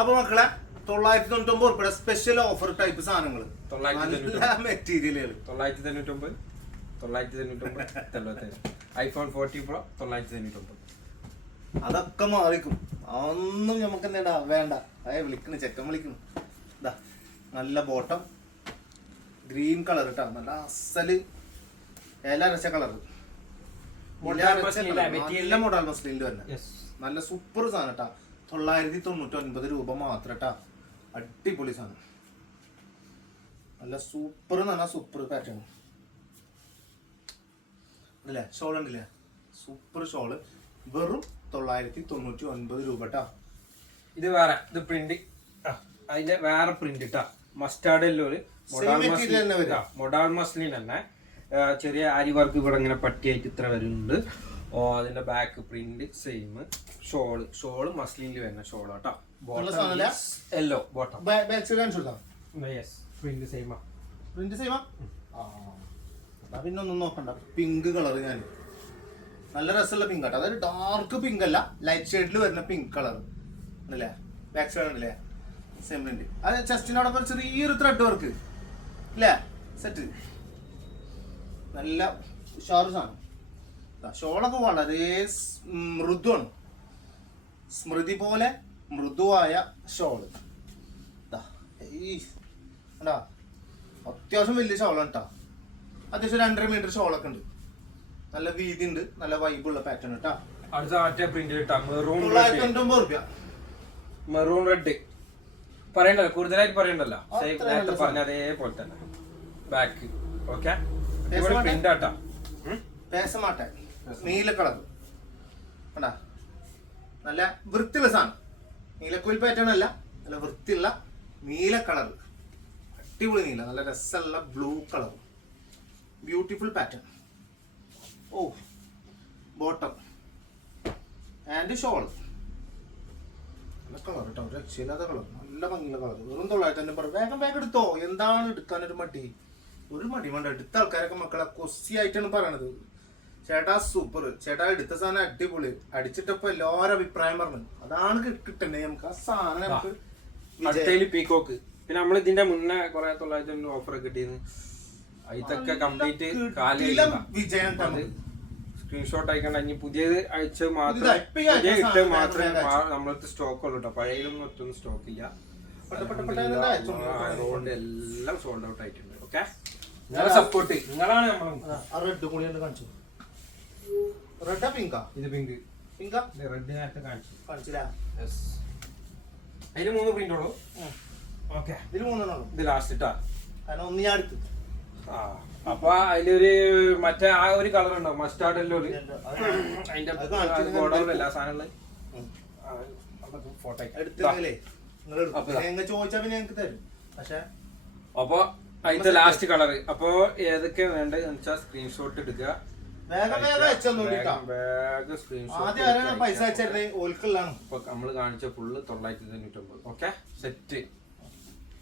അപ്പൊ മക്കളെ 999 ഉൾപ്പെടെ സ്പെഷ്യൽ ഓഫർ ടൈപ്പ് സാധനങ്ങൾ മെറ്റീരിയലുകൾ 999 iPhone 14 Pro 999. അതൊക്കെ മാറിക്കും. ഒന്നും നമുക്ക് എന്താ വേണ്ട. വിളിക്കണ ചെക്കൻ വിളിക്കുന്നു. ഇതാ നല്ല ബോട്ടം ഗ്രീൻ കളർ ഇട്ടാ നല്ല അസല് ഇല അരച്ച കളർ നല്ല മോഡൽ മസ്ലിനിൽ തന്നെ നല്ല സൂപ്പർ സാധനം കേട്ടാ. 999 രൂപ മാത്രം കേട്ടാ. അടിപൊളി സാധനം നല്ല സൂപ്പർ എന്ന് പറഞ്ഞാൽ സൂപ്പർ പാറ്റേൺ അല്ലേ. ഷോൾ ഉണ്ടല്ലേ സൂപ്പർ ഷോള് വെറും 999 രൂപ കേട്ടാ. ഇത് വേറെ ഇത് പ്രിന്റ് അതിന്റെ വേറെ പ്രിന്റ് ഇട്ടാ. മസ്റ്റാർഡ് എല്ലോര് മൊഡാൾ മസ്ലിൻ തന്നെ ചെറിയ ആരി വർക്ക് ഇവിടെ ഇങ്ങനെ പട്ടിയായിട്ട് ഇത്ര വരുന്നുണ്ട്. അതിന്റെ ബാക്ക് പ്രിന്റ് സെയിം. ഷോള് മസ്ലിനിൽ വരുന്ന ഷോൾ കേട്ടോ. യെല്ലോ ബോട്ടം പ്രിന്റ് സെയിമാ. പ്രിന്റ് സെയിമാ. പിന്നെ ഒന്നും നോക്കണ്ട. പിങ്ക് കളർ ഞാൻ നല്ല രസമുള്ള പിങ്ക് ആട്ടോ. അതായത് ഡാർക്ക് പിങ്ക് അല്ല, ലൈറ്റ് ഷെയ്ഡിൽ വരുന്ന പിങ്ക് കളർ ഉണ്ടല്ലേ. ബാക്ക് സൈഡ് ഉണ്ടല്ലേ സെയിം പ്രിന്റ്. അത് ചെസ്റ്റിനോടൊപ്പം ചെറിയൊരു ത്രെഡ് വർക്ക് ഇല്ലേ. സെറ്റ് നല്ല ഉഷാറ് സാധനം. ഷോളൊക്കെ വളരെ മൃദുവാണ്. സ്മൃതി പോലെ മൃദുവായ ഷോള്. അത്യാവശ്യം വലിയ ഷോളാണ് കേട്ടോ. അത്യാവശ്യം 2.5 മീറ്റർ ഷോളൊക്കെ ഉണ്ട്. നല്ല വീതി ഉണ്ട്. നല്ല വൈബുള്ള പാറ്റേൺ കേട്ടോ. മെറൂൺ റെഡ് പറയണ്ടല്ലോ, കൂടുതലായിട്ട് പറയണ്ടല്ലോ. നേരത്തെ പറഞ്ഞ അതേപോലെ തന്നെ ബാക്ക്. ഓക്കെ പ്രിന്റ് ആട്ടാ. പേസമാട്ടെ നീല കളർ കണ്ടാ. നല്ല വൃത്തിയുള്ള സാധനം. നീലക്കുയിൽ പാറ്റേൺ അല്ല, നല്ല വൃത്തിയുള്ള നീല കളർ. അടിപൊളി നീല. നല്ല രസമുള്ള ബ്ലൂ കളർ. Beautiful pattern. ഓ ബോട്ടം ആൻഡ് ഷോൾ നല്ല കളർ കേട്ടോ. രക്ഷയില്ലാത്ത കളർ. നല്ല ഭംഗിയുള്ള കളർ. വെറും 999. വേഗം വേഗം എടുത്തോ. എന്താണ് എടുക്കാനൊരു മടി? ഒരു മടി വേണ്ട. എടുത്ത ആൾക്കാരൊക്കെ മക്കളെ കൊസിയായിട്ടാണ് പറയണത്. ചേട്ടാ സൂപ്പർ, ചേട്ടാ എടുത്ത സാധനം അടിപൊളി, അടിച്ചിട്ടപ്പോ എല്ലാവരും അഭിപ്രായം പറഞ്ഞു. അതാണ് കിട്ടണ്ടേ നമുക്ക്. ആ സാധനം നമുക്ക് പീക്കോക്ക്. പിന്നെ നമ്മൾ ഇതിന്റെ മുന്നേ കുറെ 999 ഓഫർ കിട്ടിയത്. ഇതൊക്കെ കംപ്ലീറ്റ് വിജയം. സ്ക്രീൻഷോട്ട് അയക്കണ്ട. ഇനി പുതിയത് അയച്ച് മാത്രം ഇട്ട് മാത്രമേ നമ്മളടുത്ത് സ്റ്റോക്ക് ഉള്ളൂ കേട്ടോ. പഴയതൊന്നും ഒറ്റൊന്നും സ്റ്റോക്ക് ഇല്ല. അതുകൊണ്ട് എല്ലാം സോൾഡ് ഔട്ട് ആയിട്ടുണ്ട്. ഓക്കെ നിങ്ങളെ സപ്പോർട്ട് നിങ്ങളാണ് നമ്മൾ. റെഡ് കൂടി കാണിച്ചു. റെഡാ പിങ്കാ? ഇത് പിങ്ക്. പിങ്കാ റെഡ് നേരത്തെ കാണിച്ചില്ല. അതിന് 3 പ്രിന്റ് ഉള്ളൂ. ഓക്കെ ഇതിൽ 3 ഇത് ലാസ്റ്റ് ഇട്ടാ. കാരണം ഒന്ന് ഞാൻ എടുത്തു. അപ്പൊ അതിലൊരു മറ്റേ ആ ഒരു കളർ ഉണ്ടാവും മസ്റ്റാർഡ് എല്ലോ. അതിന്റെ ഗോഡൗണിൽ എല്ലാ സാധനങ്ങളും ഫോട്ടോ ചോദിച്ചാ പിന്നെ ഞങ്ങൾക്ക് തരും. പക്ഷെ അപ്പൊ അതിന്റെ ലാസ്റ്റ് കളർ. അപ്പൊ ഏതൊക്കെ വേണ്ടതെന്ന് വെച്ചാൽ സ്ക്രീൻഷോട്ട് എടുക്കുക. പൈസ നമ്മള് കാണിച്ച ഫുള്ള് 999. Okay set.